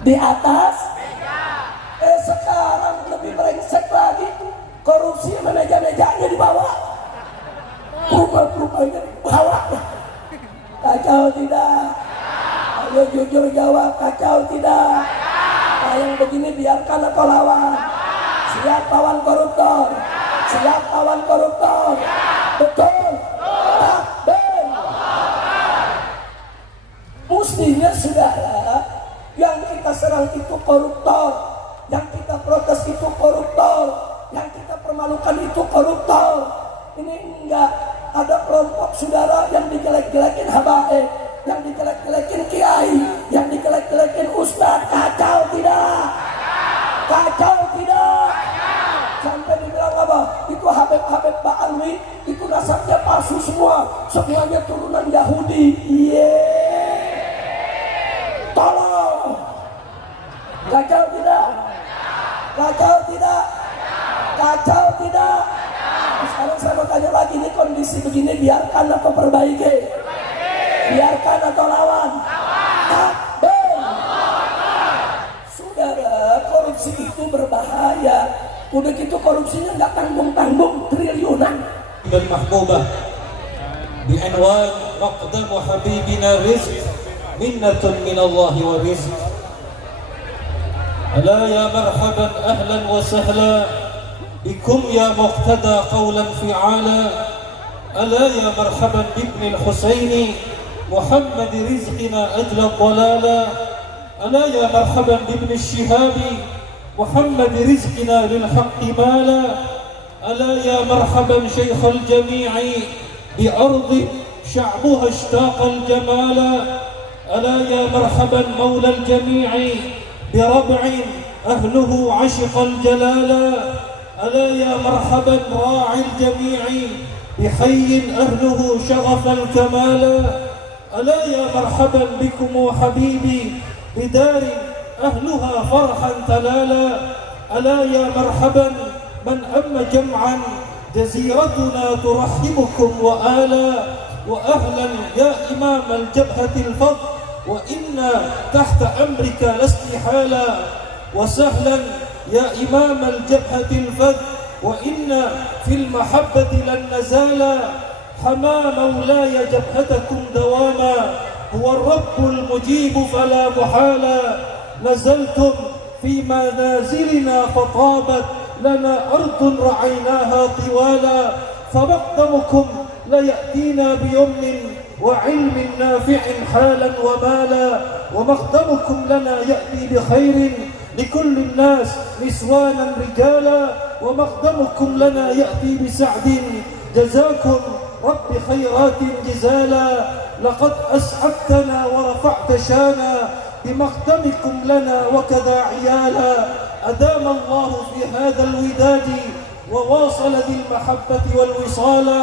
Di atas. Sekarang lebih brengsek lagi. Korupsi meja-mejanya di bawah. Rumah-rumahnya di bawah. Kacau tidak? Ayo jujur jawab, kacau tidak? Nah, yang begini biarkan atau lawan? Siap lawan koruptor? Siap lawan koruptor? Betul? Takbir. Mestinya saudara, yang kita serang itu koruptor, yang kita protes itu koruptor, yang kita permalukan itu koruptor. Ini enggak ada kelompok saudara yang dijelek-jelekin habaib, yang dijelek-jelekin kiai, yang dijelek-jelekin ustaz. Kacau tidak? Kacau tidak? Sampai dibilang apa? Itu Habib Ba'alwi, itu nasabnya palsu semua, semuanya turunan Yahudi. Tolong. Kacau tidak? Kacau tidak? Kacau tidak? Sekarang saya mau tanya lagi, ini kondisi begini biarkan atau perbaiki? Biarkan atau lawan? Takbir. Saudara, korupsi itu berbahaya. Udah gitu korupsinya nggak tanggung-tanggung, triliunan. Dan mahbubah bi'anwan maqdamu habibina rizq minnatun minallahi wa rizq. Ala ya marhaban ahlan wa sahla bikum ya muqtada qawlan fi'ala. Ala ya marhaban bibni al-Husaini Muhammad rizqina ajla dalala. Ala ya marhaban bibni al-Shihabi محمد رزقنا للحق مالا. ألا يا مرحبا شيخ الجميع بأرض شعبها اشتاق الجمال. ألا يا مرحبا مولى الجميع بربع أهله عشق الجلال. ألا يا مرحبا راعي الجميع بحي أهله شغف الكمال. ألا يا مرحبا بكم حبيبي بدار أهلها فرحا تلالا. ألا يا مرحبا من أم جمعا جزيرتنا ترحبكم وآلا. وأهلا يا إمام الجبهة الفض وإنا تحت أمرك لا استحالا. وسهلا يا إمام الجبهة الفض وإنا في المحبة لن نزالا. حمى مولاي جبهتكم دواما هو الرب المجيب فلا محالا. نزلتم في منازلنا فطابت لنا أرض رعيناها طوالا. فمقدمكم ليأتينا بيمن وعلم نافع حالا ومالا. ومقدمكم لنا يأتي بخير لكل الناس نسوانا رجالا. ومقدمكم لنا يأتي بسعد جزاكم رب خيرات جزالا. لقد أسعدتنا ورفعت شانا بمقدمكم لنا وكذا عيالا. أدام الله في هذا الوداد وواصل بالمحبة والوصالا.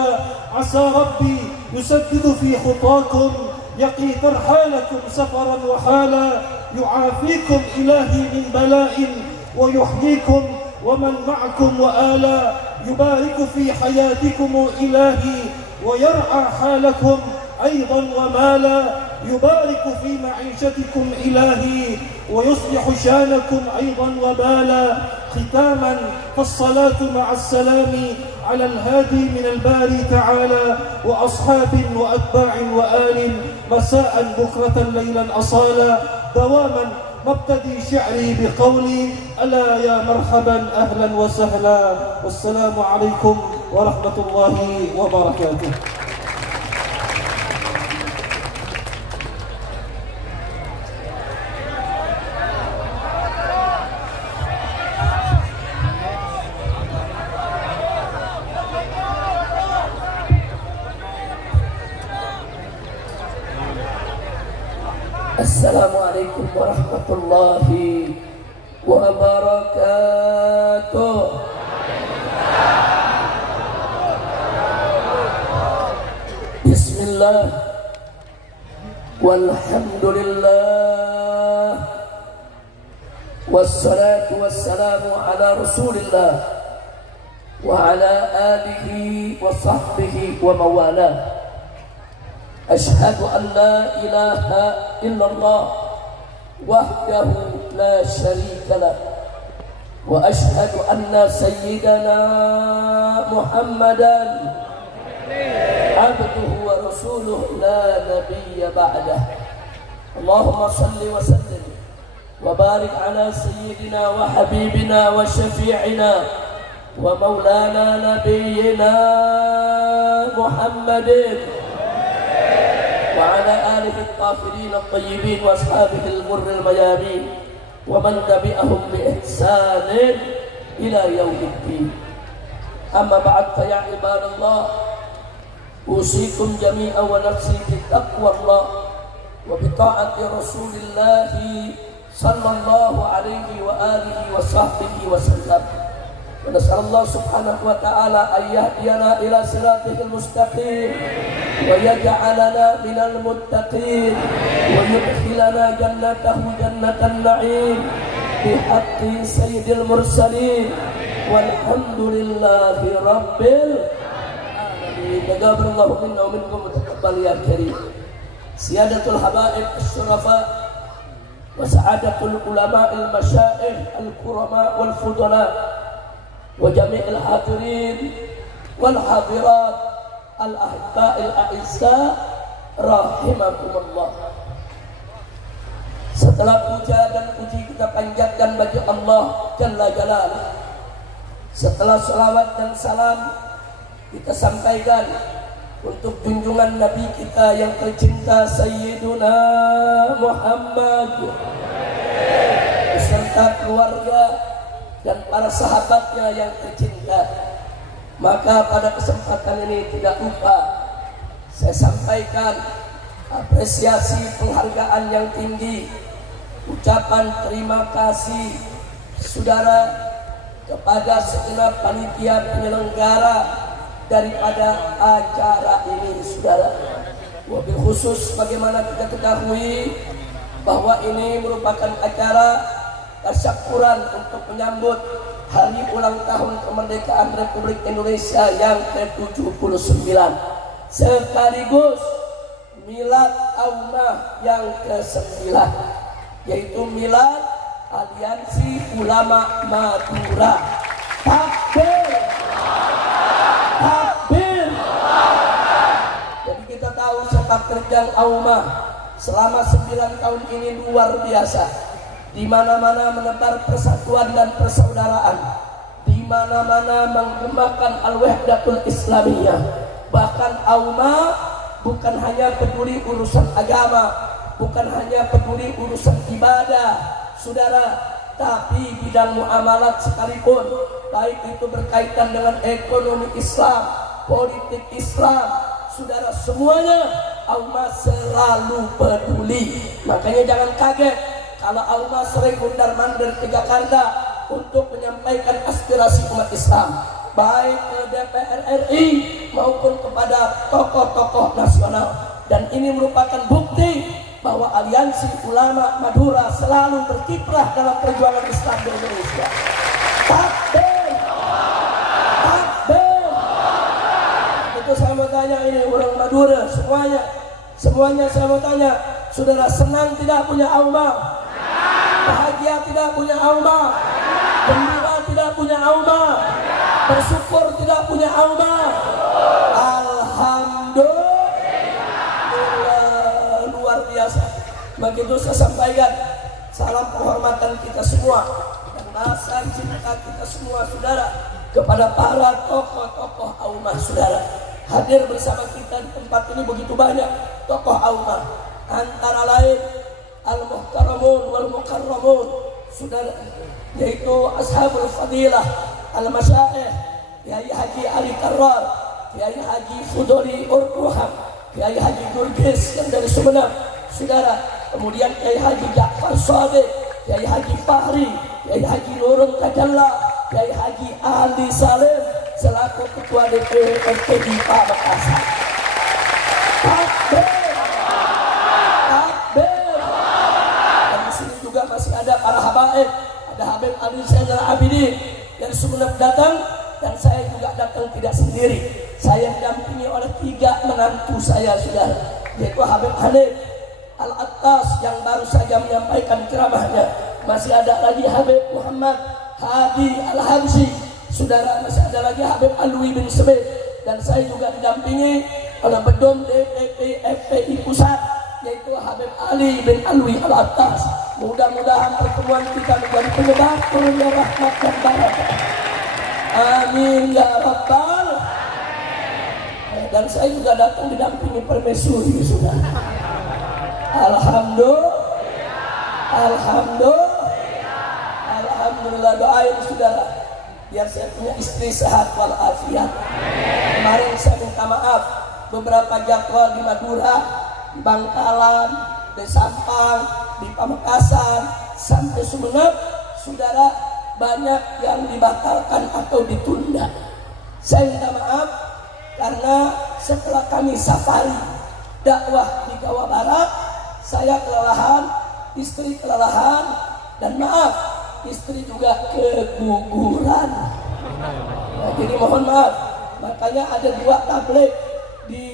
عسى ربي يسدد في خطاكم يقي ترحالكم سفرا وحالا. يعافيكم إلهي من بلاء ويحييكم ومن معكم وآلا. يبارك في حياتكم إلهي ويرعى حالكم أيضا ومالا. يبارك في معيشتكم إلهي ويصلح شانكم أيضا وبالا. ختاما فالصلاة مع السلام على الهادي من الباري تعالى وأصحاب وأتباع وآل مساء بكرة ليلا أصالا. دواما مبتدي شعري بقولي ألا يا مرحبا أهلا وسهلا. والسلام عليكم ورحمة الله وبركاته. Assalamualaikum warahmatullahi wabarakatuh. Bismillah walhamdulillah wassalatu wassalamu ala rasulillah wa ala alihi wa sahbihi wa mawalah. Ashhadu an la ilaha illallah wahdahu لا شريك له وأشهد أن سيدنا محمدا عبده ورسوله لا نبي بعده. اللهم صل وسلم وبارك على سيدنا وحبيبنا وشفيعنا ومولانا نبينا محمد وعلى آله الطاهرين الطيبين وأصحابه الغر الميامين ومن تبعهم بإحسان إلى يوم الدين. أما بعد فيا عباد الله أوصيكم جميعا ونفسي بتقوى الله وبطاعة رسول الله صلى الله عليه وآله وصحبه وسلم. ونسأل الله سبحانه وتعالى أن يهدينا إلى صراطه المستقيم ويجعلنا من المتقين ويدخلنا جنته جنة النعيم بحق سيد المرسلين والحمد لله رب العالمين. تقبل الله منا ومنكم وتقبل يا كريم. سيادة الحبائب الشرفاء وسعادة العلماء المشايخ الكرماء والفضلاء وجميع الحاضرين والحاضرات الأحباء الأعزاء رحمكم الله. Setelah puja dan puji kita panjatkan bagi Allah Jalla Jalaluh, setelah salawat dan salam kita sampaikan untuk junjungan Nabi kita yang tercinta Sayyiduna Muhammad beserta keluarga dan para sahabatnya yang tercinta. Maka pada kesempatan ini tidak lupa saya sampaikan apresiasi penghargaan yang tinggi, ucapan terima kasih saudara kepada segenap panitia penyelenggara daripada acara ini saudara. Wabil khusus bagaimana kita ketahui bahwa ini merupakan acara tasyakuran untuk menyambut hari ulang tahun kemerdekaan Republik Indonesia yang ke-79 sekaligus milad Aumah yang ke-9, yaitu milad Aliansi Ulama Madura. Takbir, takbir. Jadi kita tahu sepak terjang Aumah selama 9 tahun ini luar biasa. Di mana-mana menebar persatuan dan persaudaraan, di mana-mana menggemakan al-wahdatul islamiyah. Bahkan Aumah bukan hanya peduli urusan agama, bukan hanya peduli urusan ibadah, saudara, tapi bidang muamalat sekalipun, baik itu berkaitan dengan ekonomi Islam, politik Islam, saudara, semuanya Aumah selalu peduli. Makanya jangan kaget kalau Aumah sering mundar-mandir ke Jakarta untuk menyampaikan aspirasi umat Islam, baik ke DPR RI maupun kepada tokoh-tokoh nasional. Dan ini merupakan bukti bahwa Aliansi Ulama Madura selalu berkiprah dalam perjuangan Islam di Indonesia. Takbir, takbir. Itu saya mau tanya ini orang Madura semuanya saya mau tanya, saudara senang tidak punya Aumah? Bahagia tidak punya Aumah? Gembira tidak punya Aumah? Bersyukur tidak punya Aumah? Alhamdulillah, luar biasa. Begitu saya sampaikan salam penghormatan kita semua dan rasa cinta kita semua saudara kepada para tokoh-tokoh Aumah saudara. Hadir bersama kita di tempat ini begitu banyak tokoh Aumah, antara lain al-muhtaramun wal mukarramun saudara, yaitu ashabul fadilah al-masyaikh Kiai Haji Ali Karrar, Kiai Haji Fudoli Urruham, Kiai Haji Gurgis yang dari Sumeneb saudara, kemudian Kiai Haji Ja'far Shadiq, Kiai Haji Fahri, Kiai Haji Nurul Tajalla, Kiai Haji Ali Salim selaku Ketua DPD RPI Pamekasan. Takbir, takbir. Dan di sini juga masih ada para habaib, ada Habib Ali Zainal Abidin dari Sumeneb datang, dan saya juga datang tidak sendiri. Saya didampingi oleh 3 menantu saya saudara, yaitu Habib Hanif Al-Attas yang baru saja menyampaikan ceramahnya, masih ada lagi Habib Muhammad Hadi Al-Habsyi, saudara, masih ada lagi Habib Alwi bin Sebet, dan saya juga didampingi oleh Bedom DPP FPI Pusat, yaitu Habib Ali bin Alwi Al-Attas. Mudah-mudahan pertemuan kita menjadi penyebar turunnya rahmat dan barakah. Amin ya rabbal. Dan saya juga datang didampingi permaisuri, saudara. Alhamdulillah, doain saudara biar saya punya istri sehat walafiat. Kemarin saya minta maaf, beberapa jadwal di Madura, di Bangkalan, di Sampang, di Pamekasan, sampai Sumeneb, saudara, banyak yang dibatalkan atau ditunda. Saya minta maaf karena setelah kami safari dakwah di Jawa Barat, saya kelelahan, istri kelelahan, dan maaf, istri juga keguguran. Nah, jadi mohon maaf, makanya ada 2 tablik di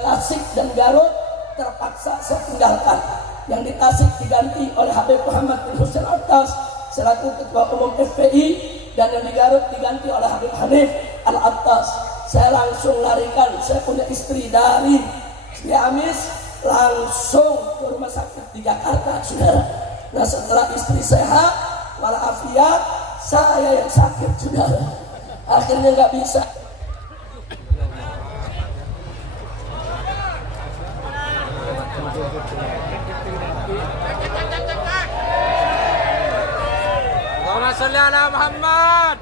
Tasik dan Garut terpaksa saya tinggalkan. Yang di Tasik diganti oleh Habib Muhammad bin Husain Al-Attas selaku Ketua Umum FPI, dan yang di Garut diganti oleh Habib Hanif Al-Attas. Saya langsung larikan, saya punya istri dari Ciamis, langsung ke rumah sakit di Jakarta, saudara. Nah, setelah istri sehat walafiat, saya yang sakit, saudara. Akhirnya nggak bisa. Allahumma sholli ala Muhammad.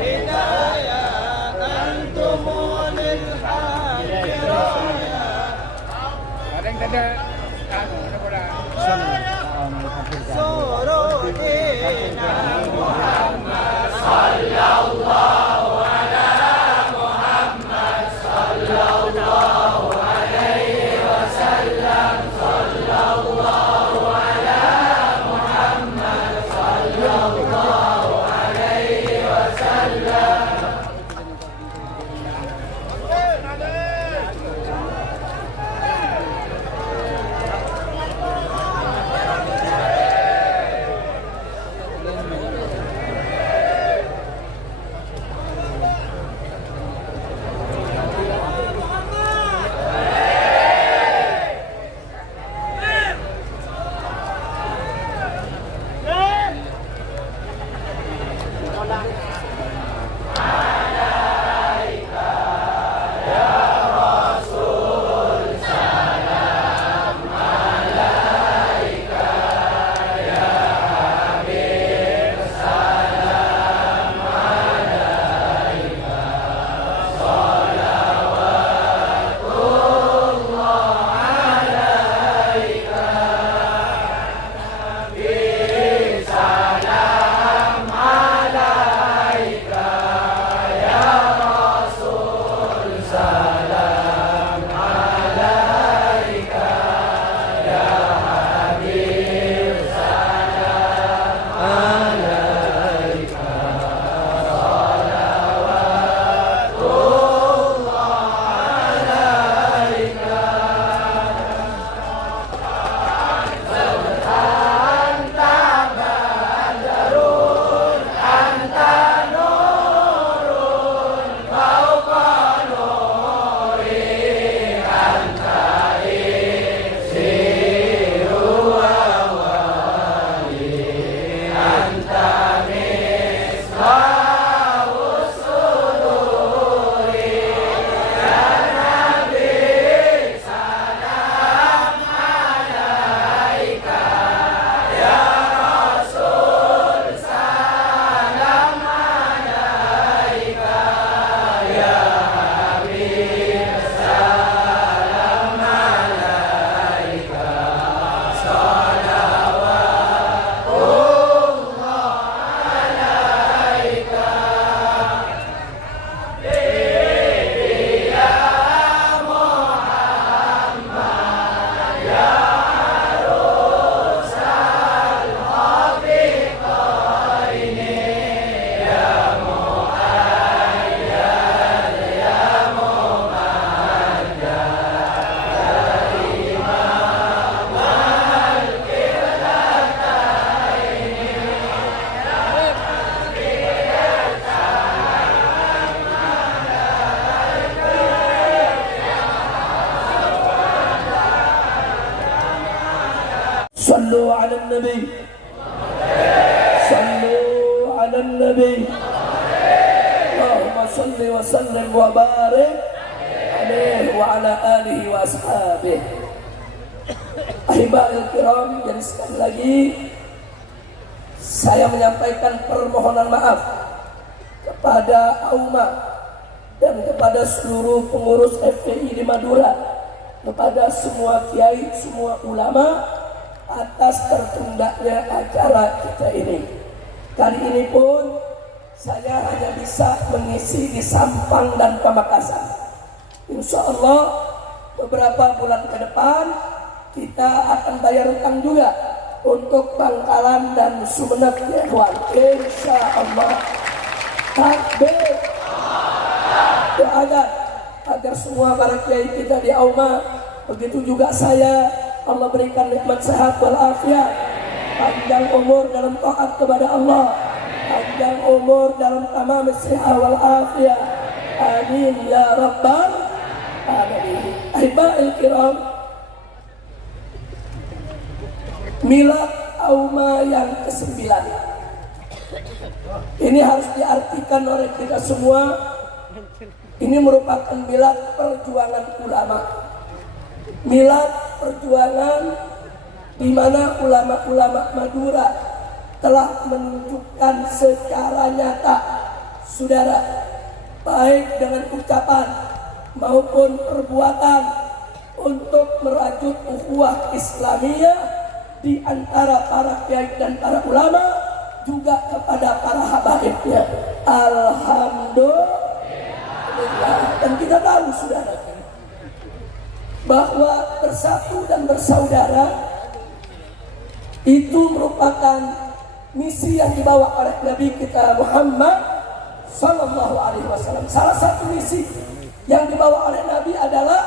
هدايا أنتم للحق رايا. سرورنا محمد صلى الله على محمد صلى الله عليه وسلم صلى الله على محمد صلى الله عليه وسلم. صلوا على النبي صلوا على النبي اللهم صل وسلم وبارك عليه وعلى آله وأصحابه. Ahibahil kiram, jadi sekali lagi saya menyampaikan permohonan maaf kepada AUMA dan kepada seluruh pengurus FPI di Madura, kepada semua kiai, semua ulama atas tertundanya acara kita ini. Kali ini pun saya hanya bisa mengisi di Sampang dan Pamekasan. Insya Allah beberapa bulan ke depan kita akan bayar utang juga untuk Bangkalan dan Sumeneb, ya ikhwan. Insya Allah. Takbir. Doakan agar semua para kiai kita di AUMA, begitu juga saya, Allah berikan nikmat sehat walafiat, panjang umur dalam taat kepada Allah, panjang umur dalam tamam sehat walafiat. Amin ya rabbal alamin. Ahibahil kiram, milad AUMA yang ke-9 ini harus diartikan oleh kita semua. Ini merupakan milad perjuangan ulama, milad perjuangan di mana ulama-ulama Madura telah menunjukkan secara nyata saudara, baik dengan ucapan maupun perbuatan untuk merajut ukhuwah Islamiyah di antara para kiai dan para ulama, juga kepada para habaibnya. Alhamdulillah. Dan kita tahu saudara, bahwa bersatu dan bersaudara itu merupakan misi yang dibawa oleh Nabi kita Muhammad Sallallahu Alaihi Wasallam. Salah satu misi yang dibawa oleh Nabi adalah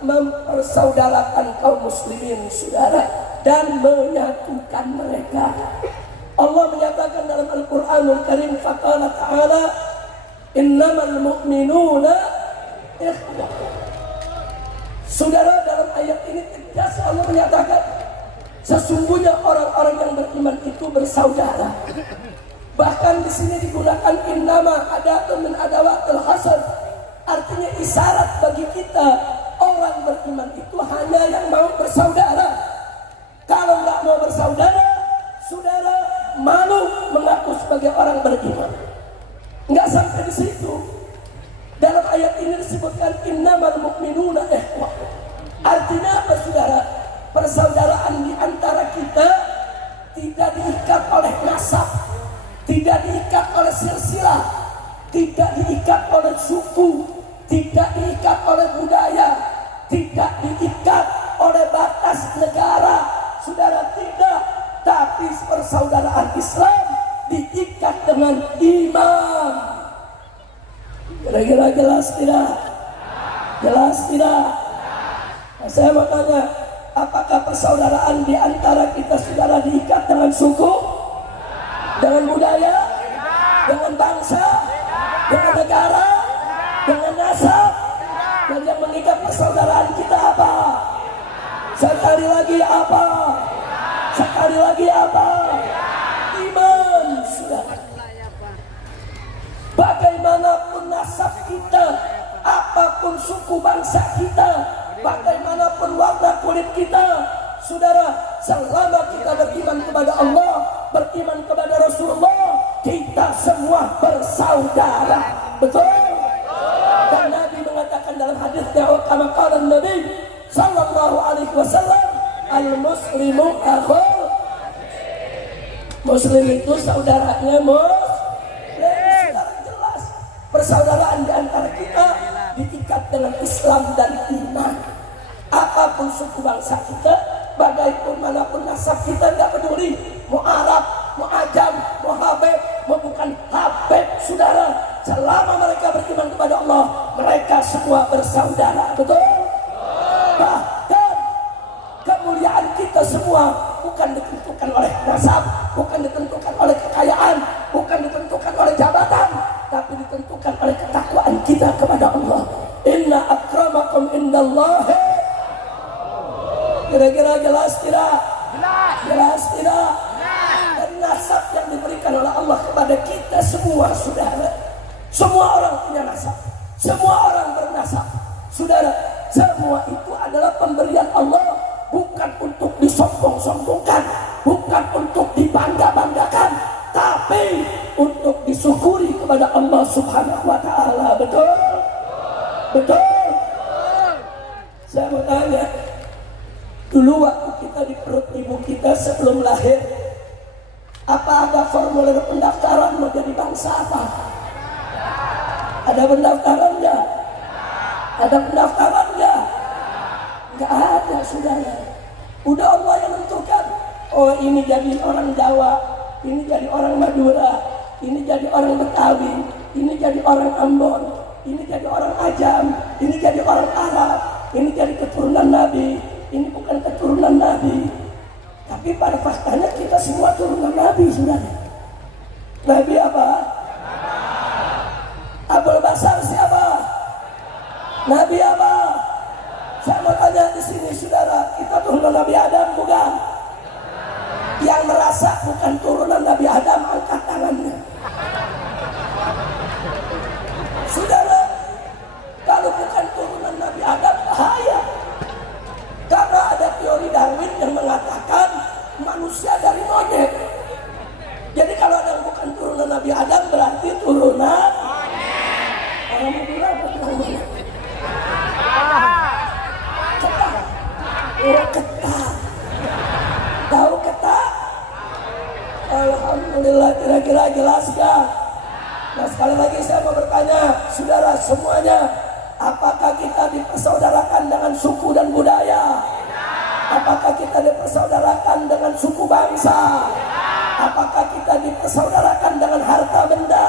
mempersaudarakan kaum muslimin, saudara, dan menyatukan mereka. Allah menyatakan dalam Al-Quranul Karim, faqala ta'ala, innamal mu'minuna ikhwah. Saudara, dalam ayat ini tegas Allah menyatakan, sesungguhnya orang-orang yang beriman itu bersaudara. Bahkan di sini digunakan innama adatun min adawatil hasad, artinya isyarat bagi kita orang beriman itu hanya yang mau bersaudara. Kalau nggak mau bersaudara, saudara malu mengaku sebagai orang beriman. Nggak sampai di situ. Dalam ayat ini disebutkan innamal mu'minuna ikhwah. Artinya apa saudara? Persaudaraan di antara kita tidak diikat oleh nasab, tidak diikat oleh silsilah, tidak diikat oleh suku, tidak diikat oleh budaya, tidak diikat oleh batas negara. Saudara, tidak. Tapi persaudaraan Islam diikat dengan iman. Kira-kira jelas tidak? Jelas tidak? Nah, saya mau tanya, apakah persaudaraan di antara kita saudara diikat dengan suku, dengan budaya, dengan bangsa, dengan negara, dengan nasab? Dan yang mengikat persaudaraan kita apa? Sekali lagi apa? Sekali lagi apa? Iman, saudara. Bagaimanapun nasab kita, apapun suku bangsa kita, bagaimanapun warna kulit kita, saudara, selama kita beriman kepada Allah, beriman kepada Rasulullah, kita semua bersaudara. Betul? Dan Nabi mengatakan dalam hadisnya, kama qala Nabi sallallahu alaihi wasallam, al-muslimu akhul muslim, itu saudaranya muslim. Saudara, jelas persaudaraan di antara kita diikat dengan Islam dan iman. Apapun suku bangsa kita, bagaimanapun nasab kita, tidak peduli mau Arab, mau Ajam, mau Habib, mau bukan Habib, saudara, selama mereka beriman kepada Allah, mereka semua bersaudara. Betul? Bahkan kemuliaan kita semua bukan ditentukan oleh nasab, bukan ditentukan oleh kekayaan, bukan ditentukan oleh jabatan, tapi ditentukan oleh ketakwaan kita kepada Allah. Inna akramakum indallahi. Kira-kira jelas tidak? Jelas tidak? Dan nasab yang diberikan oleh Allah kepada kita semua, saudara. Semua orang punya nasab, semua orang bernasab, saudara. Semua itu adalah pemberian Allah, bukan untuk disombong-sombongkan, bukan untuk dibangga-banggakan, tapi untuk disyukuri kepada Allah Subhanahu wa Ta'ala. Betul? Betul? Saya mau tanya, dulu waktu kita di perut ibu kita sebelum lahir, apa ada formulir pendaftaran mau jadi bangsa apa? Ada pendaftarannya? Ada pendaftarannya? Nggak ada, saudara. Udah Allah yang menentukan. Oh, ini jadi orang Jawa, ini jadi orang Madura, ini jadi orang Betawi, ini jadi orang Ambon, ini jadi orang Ajam, ini jadi orang Arab, ini jadi keturunan Nabi, ini bukan keturunan Nabi. Tapi pada faktanya kita semua turunan Nabi, saudara. Nabi apa? Abul Basar siapa? Nabi apa? Saya mau tanya di sini, saudara, kita turunan Nabi Adam bukan? Yang merasa bukan turunan Nabi Adam, angkat tangannya. Saudara, kalau bukan turunan Nabi Adam, bahaya. Karena ada teori Darwin yang mengatakan manusia dari monyet. Jadi kalau ada yang bukan turunan Nabi Adam, berarti turunan lagi saya mau bertanya, saudara semuanya, apakah kita dipersaudarakan dengan suku dan budaya? Apakah kita dipersaudarakan dengan suku bangsa? Apakah kita dipersaudarakan dengan harta benda?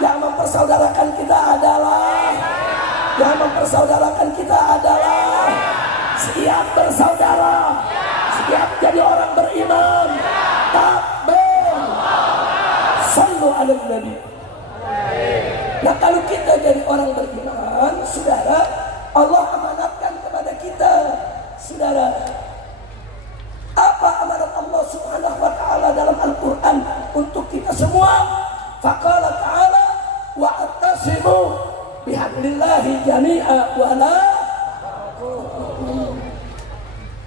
Yang mempersaudarakan kita adalah siap bersaudara, siap jadi orang beriman. Takbir, sallu ala nabi. Nah, kalau kita jadi orang beriman, saudara, Allah amanatkan kepada kita, saudara. Apa amanat Allah Subhanahu wa taala dalam Al-Qur'an untuk kita semua? Faqala ta'ala wa attasimu bihablillahi jami'a wa la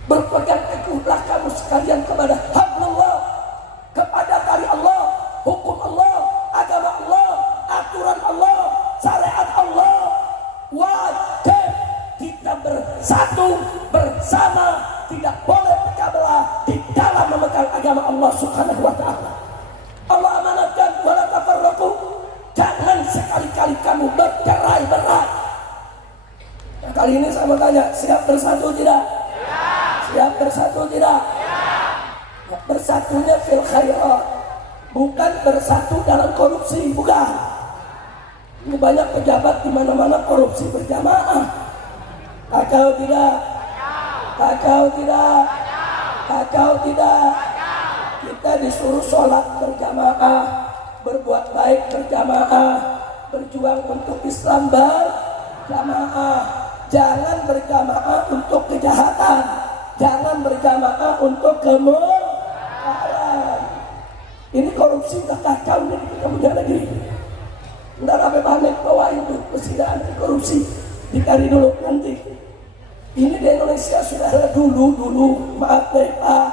berpegang teguhlah kamu sekalian kepada hablullah, kepada tali Allah, hukum Allah, agama Allah, aturan Allah, syariat Allah. Wajib kita bersatu bersama, tidak boleh pecah belah di dalam memegang agama Allah Subhanahu wa taala. Allah amanatkan wala tafarraqu, jangan sekali-kali kamu bercerai-berai. Nah, kali ini saya mau tanya, siap bersatu tidak? Siap bersatu tidak? Nah, bersatunya fil khairat, bukan bersatu dalam korupsi, bukan. Ini banyak pejabat di mana-mana korupsi berjamaah. Kacau tidak? Kacau tidak? Kacau tidak? Kita disuruh sholat berjamaah, berbuat baik berjamaah, berjuang untuk Islam berjamaah. Jangan berjamaah untuk kejahatan, jangan berjamaah untuk kemungkaran. Ini korupsi udah kacau nih di kamu negeri. Ntar apa pamit bawain tuh persidangan korupsi, dicari dulu nanti. Ini di Indonesia sudah ada dulu, maaf deh Pak,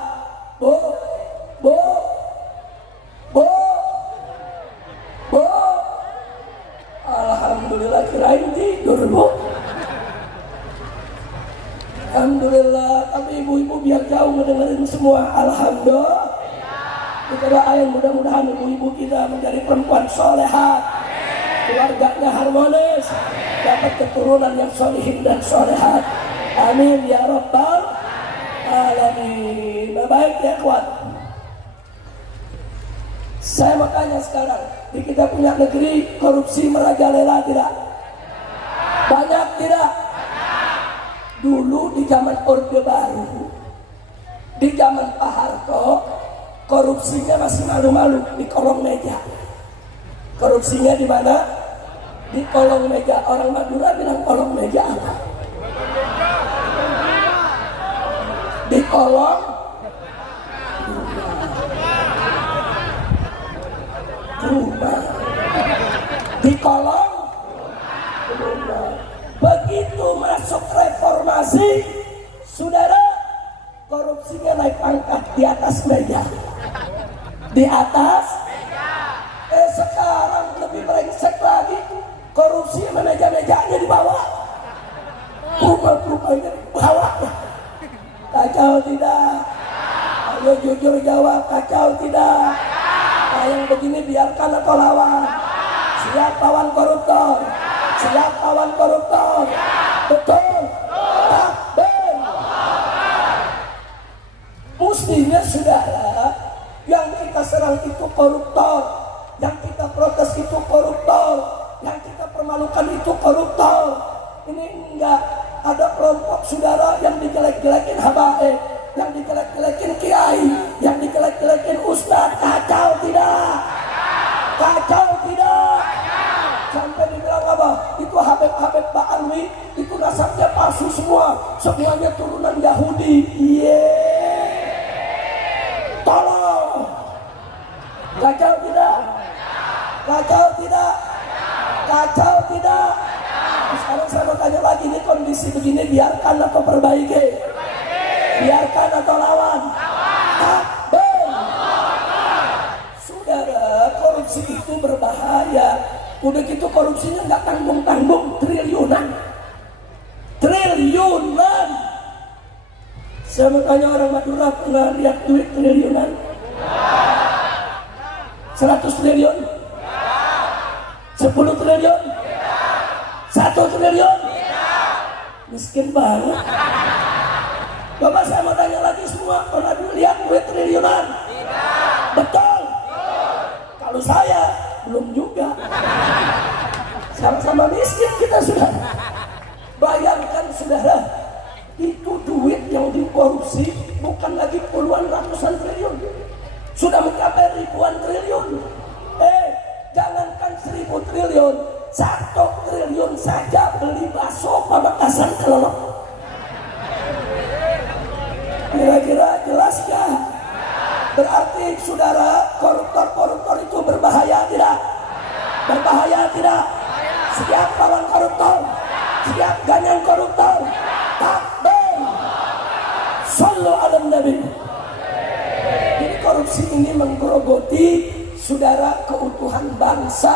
Bu, alhamdulillah kirain tidur Bu. Alhamdulillah, tapi ibu-ibu biar jauh mendengarin semua. Alhamdulillah. Kita doain mudah-mudahan ibu-ibu kita menjadi perempuan solehat, keluarganya harmonis, dapat keturunan yang solihin dan solehat. Amin ya rabbal alamin. Baik ya kuat. Saya mau tanya sekarang, di kita punya negeri korupsi merajalela tidak? Banyak tidak? Dulu di zaman Orde Baru, di zaman Pak Harto, korupsinya masih malu-malu di kolong meja. Korupsinya di mana? Di kolong meja. Orang Madura bilang kolong meja apa? Di kolong rumah. Di kolong rumah. Begitu masuk reformasi, saudara, korupsinya naik pangkat di atas meja. Di atas meja. Sekarang lebih brengsek lagi, korupsi meja-mejanya di bawah, rumah-rumahnya di bawah. Kacau tidak? Ayo jujur jawab, kacau tidak? Nah, yang begini biarkan atau lawan? Siap lawan koruptor? Siap lawan koruptor? Betul? Takbir. Mestinya saudara, yang kita serang itu koruptor, yang kita protes itu koruptor, yang kita permalukan itu koruptor. Ini enggak ada kelompok saudara yang dijelek-jelekin habaib, yang dijelek-jelekin kiai, yang dijelek-jelekin ustaz. Kacau tidak? Kacau tidak? Sampai dibilang apa? Itu Habib Ba'alwi, itu nasabnya palsu semua, semuanya turunan Yahudi. Tolong. Kacau tidak? Kacau tidak? Kacau tidak? Sekarang saya mau tanya lagi, ini kondisi begini biarkan atau perbaiki? Biarkan atau lawan? Takbir. Saudara, korupsi itu berbahaya. Udah gitu korupsinya nggak tanggung-tanggung, triliunan. Triliunan. Saya mau tanya, orang Madura pernah lihat duit triliunan? 100 triliun? 1 10 triliun? 1 triliun? Miskin banget. Bapak saya mau tanya lagi semua, pernah lihat duit triliunan? Betul? Kalau saya belum juga. Sama-sama miskin kita sudah. Bayangkan saudara, itu duit yang dikorupsi bukan lagi puluhan ratusan triliun, sudah mencapai ribuan triliun. Jangankan 1000 triliun, 1 triliun saja beli bakso Pamekasan kelelep. Kira-kira jelas gak? Berarti saudara, koruptor-koruptor itu berbahaya tidak? Berbahaya tidak? Siap lawan koruptor? Siap ganyang koruptor? Takbir! Sallu ala Nabi. Jadi korupsi ini menggerogoti saudara keutuhan bangsa.